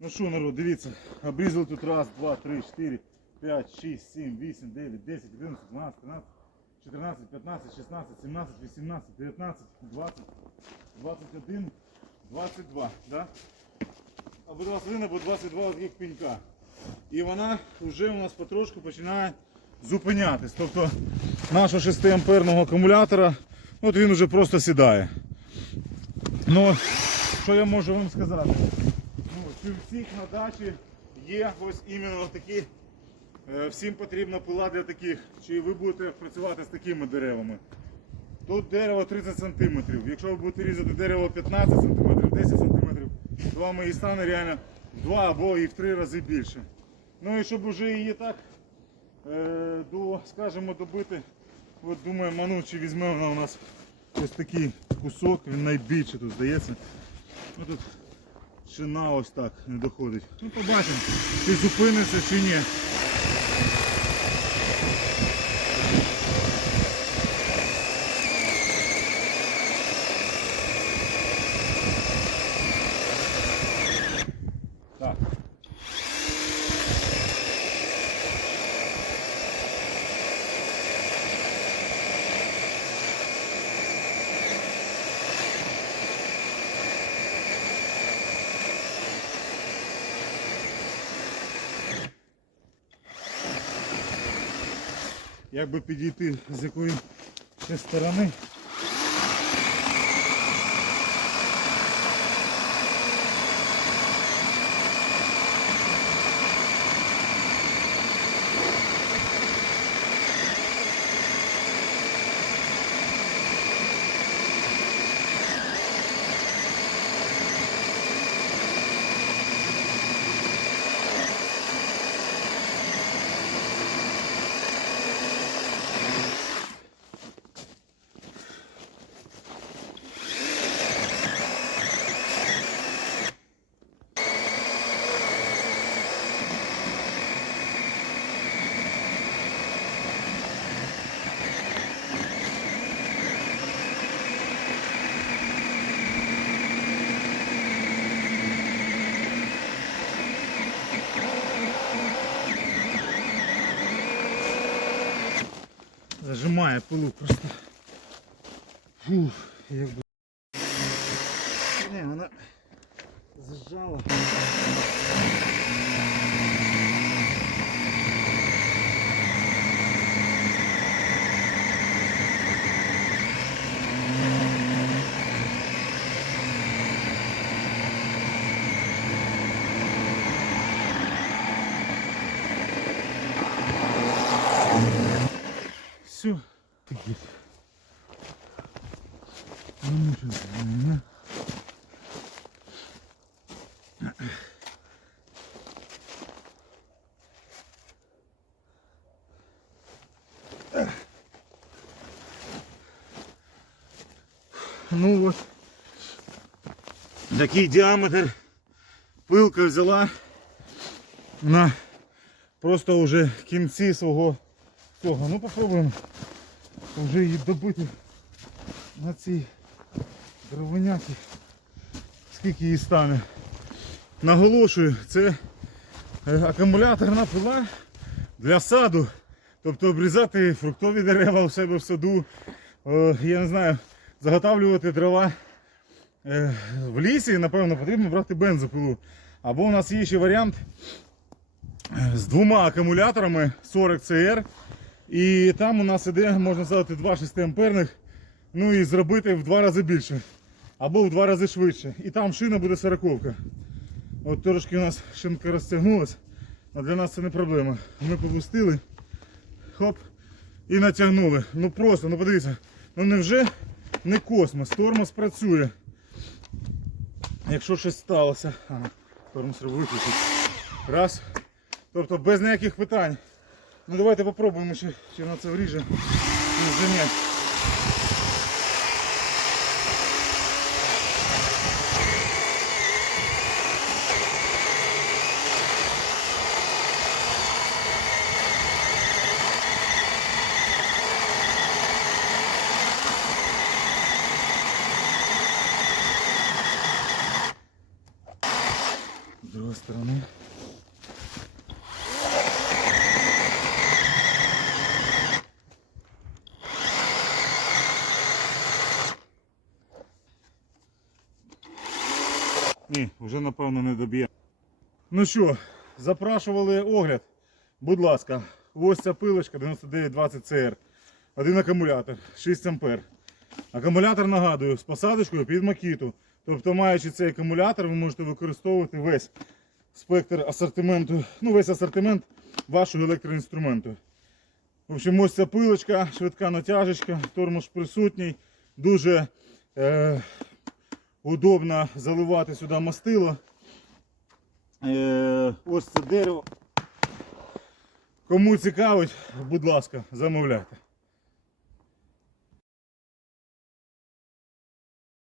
Ну що, народ, дивіться, обрізали тут раз, два, три, чотири, п'ять, шість, сім, вісім, дев'ять, десять, одинадцять, дванадцять, тринадцять, чотирнадцять, п'ятнадцять, шістнадцять, сімнадцять, вісімнадцять, дев'ятнадцять, двадцять, двадцять один, двадцять два, да? Або 21, або 22 таких пенька. І вона вже у нас потрошку починає зупинятись. Тобто нашого 6 амперного акумулятора, от він вже просто сідає. Ну, що я можу вам сказати? Чи всіх на дачі є ось іменно такі. е, Всім потрібна пила для таких. Чи ви будете працювати з такими деревами? Тут дерево 30 см. Якщо ви будете різати дерево 15 см, 10 см, то вам її стане реально в два або і в три рази більше. Ну і щоб вже її так е, до, скажімо, добити, от думаємо, а чи візьме вона у нас ось такий кусок, він найбільший тут здається. Ну тут шина ось так не доходить. Ну побачимо, чи зупиниться чи ні. Як би підійти з якої сторони. Зажимає пилу просто. Фух, як би. Не, вона зажала. Офигеть. Ну, ничего себе, не? Ну вот. Такий діаметр пилка взяла на просто вже кінці свого цього. Ну попробуємо вже її добити на цій дровиняці. Скільки її стане. Наголошую, це е, акумуляторна пила для саду. Тобто обрізати фруктові дерева у себе в саду. Я не знаю, заготавлювати дрова е, в лісі, напевно, потрібно брати бензопилу. Або у нас є ще варіант е, з двома акумуляторами 40 CR. І там у нас іде, можна сказати, два 6 амперних, ну і зробити в два рази більше. Або в два рази швидше. І там шина буде 40. От трошки у нас шинка розтягнулась, а для нас це не проблема. Ми попустили, хоп, і натягнули. Ну просто, ну подивіться, ну невже не космос, тормоз працює. Якщо щось сталося, ага, тормоз треба виключити. Раз. Тобто без ніяких питань. Ну давайте попробуємо ще, ще на це вріже і занять. С другой стороны Ні, вже напевно не доб'є. Ну що, запрашували огляд. Будь ласка, ось ця пилочка 9920 CR. Один акумулятор 6 ампер. Акумулятор нагадую з посадочкою під макіту. Тобто, маючи цей акумулятор, ви можете використовувати весь спектр асортименту, ну весь асортимент вашого електроінструменту. В общем, ось ця пилочка, швидка натяжечка, тормоз присутній. Дуже е, удобно заливати сюди мастило. Е, ось це дерево. Кому цікавить, будь ласка, замовляйте.